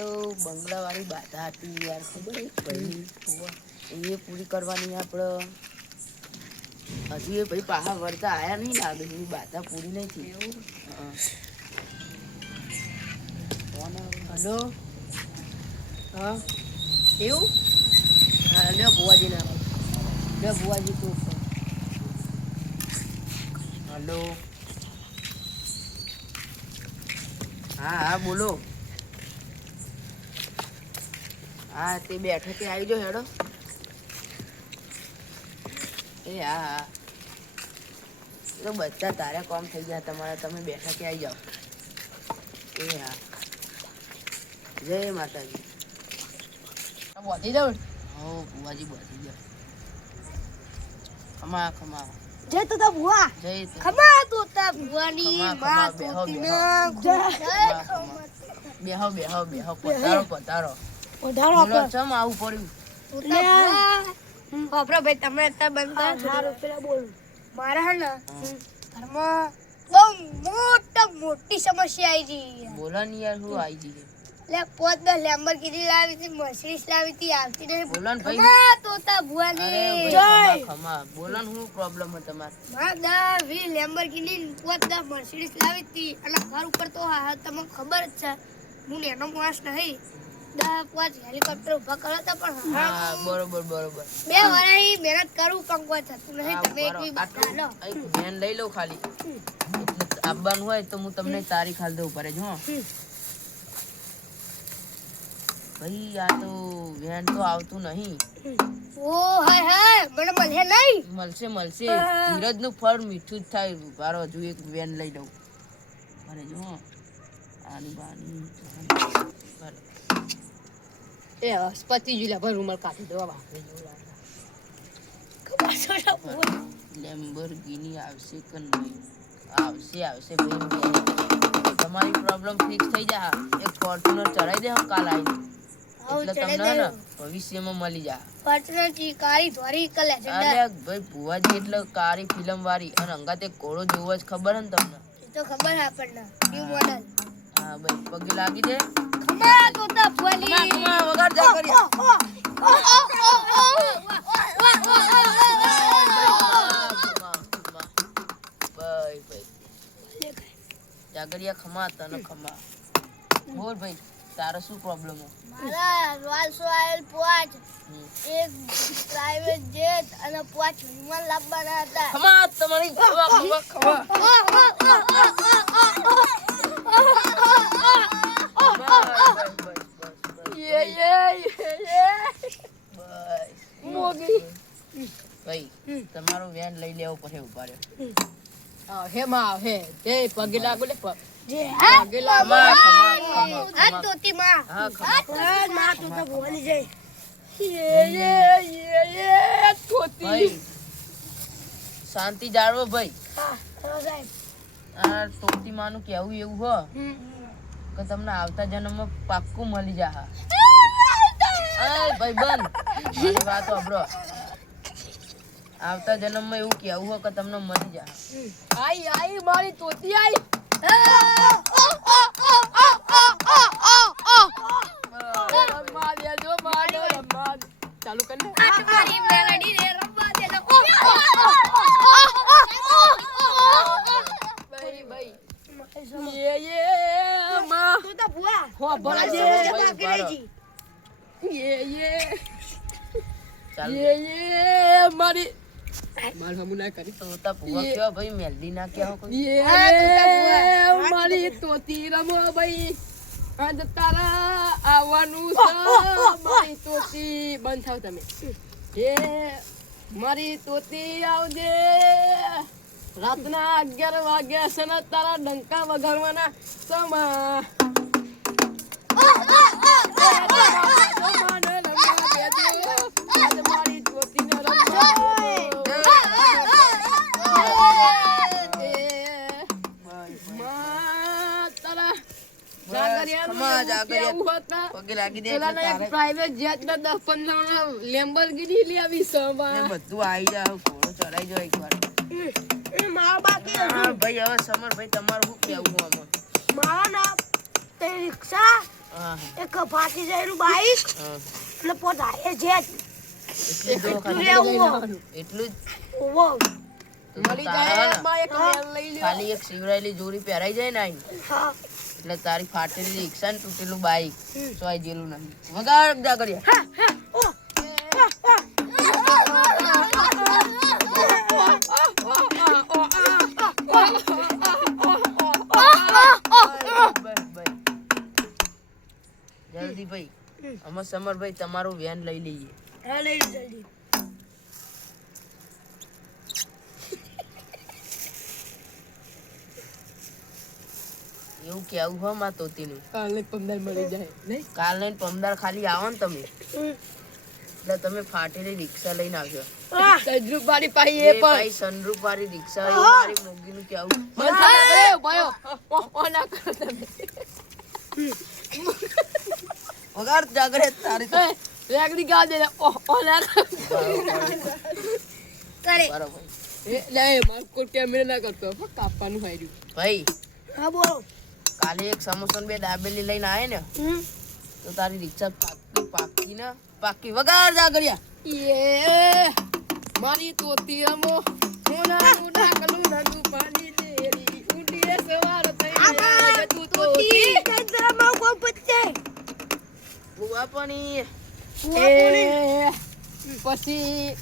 તો બંગલા વાળી બાધા હતી યાર, ખબર ભાઈ એ પૂરી કરવાની આપણે. હજુ એ ભાઈ પાહા વળતા આયા નહીં લાગે, એની બાધા પૂરી નહીં થઈ. હલો, હા એવું? હા લ્યો બુવાજી ના લ્યો બુવાજી તું. હલો, હા હા બોલો. હા તે બેઠે તે આવી જાઓ હેડો. એ હા હા, એ તો બધા તારે કોમ થઈ ગયા તમારા, તમે બેઠા કે આવી જાઓ. એ હા, જય માતાજી. વધી જાવ હો બુવાજી વધી ગયા. ખમા ખમા જય તો ભુવા, જય ખમા તો ભુવાની ખમા માં ખમા તો બેહો તીને બેહો જય ખમા ખમા બેહો બેહો બેહો પધારો પધારો. વધારો બોલો ચમ આવું પડ્યું? લે બાપરા ભાઈ તમે અત્યારે બંધ કરો મારો પેલા બોલ મારા હે ને ઘરમાં બહુ મોટી સમસ્યા આવી ગઈ. બોલો ને યાર, શું આવી ગઈ? લે પોત દે લેમ્બોર્ગિની લાવી હતી, મર્સિડીઝ લાવી હતી, આવતી નહીં. બોલો ને ભાઈ. ખમા તોતા ભુવાની જય. ખમા બોલો ને, શું પ્રોબ્લેમ છે તમારે? માં 10-20 લેમ્બોર્ગિની પોત 10 મર્સિડીઝ લાવી હતી અને ઘર ઉપર તો હા તમને ખબર જ છે હું એનો માણસ નહીં. 10-5 હેલિકોપ્ટર ઉભા કર્યા હતા પણ હા બરોબર બરોબર. 2 વર્ષથી મહેનત કરું પણ કોઈ થતું નહીં. તમે એકલી બાટલા લો. વેન લઈ લો ખાલી, એટલે આવવાનું હોય તો હું તમને તારીખ હાલ દઉં પડે જો. ભાઈ આ તો વેન તો આવતું નહીં. ઓ હાય હાય મને મળે નહીં. મળશે મળશે, ધીરજ નું ફળ મીઠું જ થાય. બારો હજુ એક વેન લઈ લઉં. અરે જો આની બાની એ પતિ જુલા પર રૂમાલ કાઢી દો. લેમ્બોર્ગિની આવશે કે નહીં? આવશે આવશે ભાઈ. તમારી પ્રોબ્લેમ ફિક્સ થઈ જાય. એક ફોર્ચ્યુનર ચડાવી દે કાલ આવીને, એટલે તમને ને ભવિષ્યમાં મળી જાય. ફોર્ચ્યુનર ची કાળી ધોરી કલે છે. અરે ભાઈ ભુવાજી એટલે કાળી ફિલ્મ વાળી, અને અંગાતે કોળો જોવો જ ખબર હે ને તમને? એ તો ખબર હે આપણને ન્યુ મોડલ. હા ભાઈ પગે લાગી દે. ખમા તોતા ભુવાની ખમા વગાડ જા કરી. જાગરિયા ખમા તને ખમા. બોલ ભાઈ તારો શું પ્રોબ્લેમ હે? મારા રોયલ્સ રોયલ પોચ એક પ્રાઇવેટ જેટ અને પોચ વિમાન લાવવાના હતા. ખમા તમારી ખમા ખમા ખમા. ભાઈ તમારો વેન લઈ લેવો પડે. ઉભા રહ્યો હે માં હે તે પગે લાગો લે જે પગે લાગો. આ તોતી માં હા ખમા માં તોતા ભવાની જય. ભાઈ શાંતિ જાળવો ભાઈ. હા સાહેબ આ ટોપી માનું કેવું એવું હો કે તમને આવતા જન્મમાં પાક્કું મળી જા. ભાઈ બંધ મારી વાત સાંભળો. આવતા જન્મમાં એવું કેવું હો કે તમને મળી જા. આઈ આઈ મારી તોતી આઈ. ચાલુ કર ને મારી મેલડી રે રમવા દે. ભાઈ ભાઈ ये मां तू तो बुआ हो बड़ा जे ये मारी मार हम ना करी તો તા ભુવા કેવા ભાઈ મેલડી ના કેવો કોઈ? ये मारी तोती रमो भाई આજ તારા આવવાનું છે. મારી તોતી બંધ થાવ તમે. એ મારી તોતી આવજે. રાતના 11 વાગ્યા છે ને તારા ડંકા વગાડવાના સમા. મારી તોતીને પ્રાઇવેટ જેટ ને 10-15 લેમ્બોર્ગિની લઈ આવી સમા. બધું આવી જાય. ઘોડો ચડાઈ જાય એકવાર. મારા બાકી હા ભાઈ હવે સમર ભાઈ તમારું શું કેવું આમાં? મારા ના તે રિક્ષા હા એક ફાટી જાય એનું બાઈક હા અને પોતા એ જે એટલું જો ખાલી એટલું જ ઓવો તો ખાલી એક શિવરાયેલી જોડી પહેરાઈ જાય ને આઈ હા એટલે તારી ફાટેલી રિક્ષા ને તૂટેલું બાઈક સોય જેલું નહીં વગાડ જાગરિયા હા હા ઓ જલ્દી ભાઈ અમે સમરભાઈ તમારું વેન લઈ લઈએ હા લઈ જલ્દી એવું કેવું હો માં તોતીનું કાલે 15 મળી જાય નહીં કાલ ને પમદાર ખાલી આવો ને તમે એટલે તમે ફાટેલી રિક્ષા લઈને આવજો સજરૂપ વાળી પાઈ એ એ પણ ભાઈ સનરૂફ વાળી રિક્ષા એ મારી મોગીનું કેવું મન થાય એ ભાયો ઓ ના કરો તમે વગાડ જાગરે તારી તો રેગડી ગા દે ઓ ના કરો કરે બરાબર એ લે માર કો કેમેરા ના કરતો પણ કાપવાનું હાર્યું ભાઈ હા બોલો કાલે એક સમોસા ને બે દાબેલી લઈને આય ને તો તારી રિક્ષા પાકી વગાડ જાગરિયા એ મારી તોતી રમો મોના મોના કલું નગુ પાણી દેરી ઉડીએ સવાર થઈ તું તોતી કેન્દ્રમાં કોણ પચ્ચે બુઆ પણ એ પછી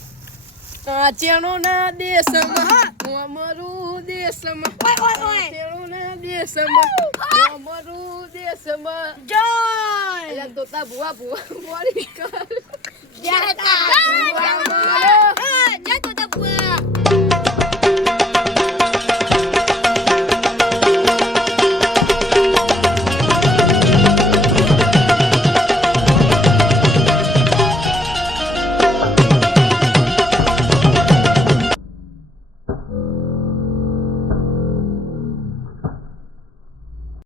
કાચેનો ના દેશમાં અમારું દેશમાં કાચેનો ના દેશમાં અમારું દેશમાં જય એટલે તોતા ભુવા ભુવા બોલી કર જય ભુવા મારો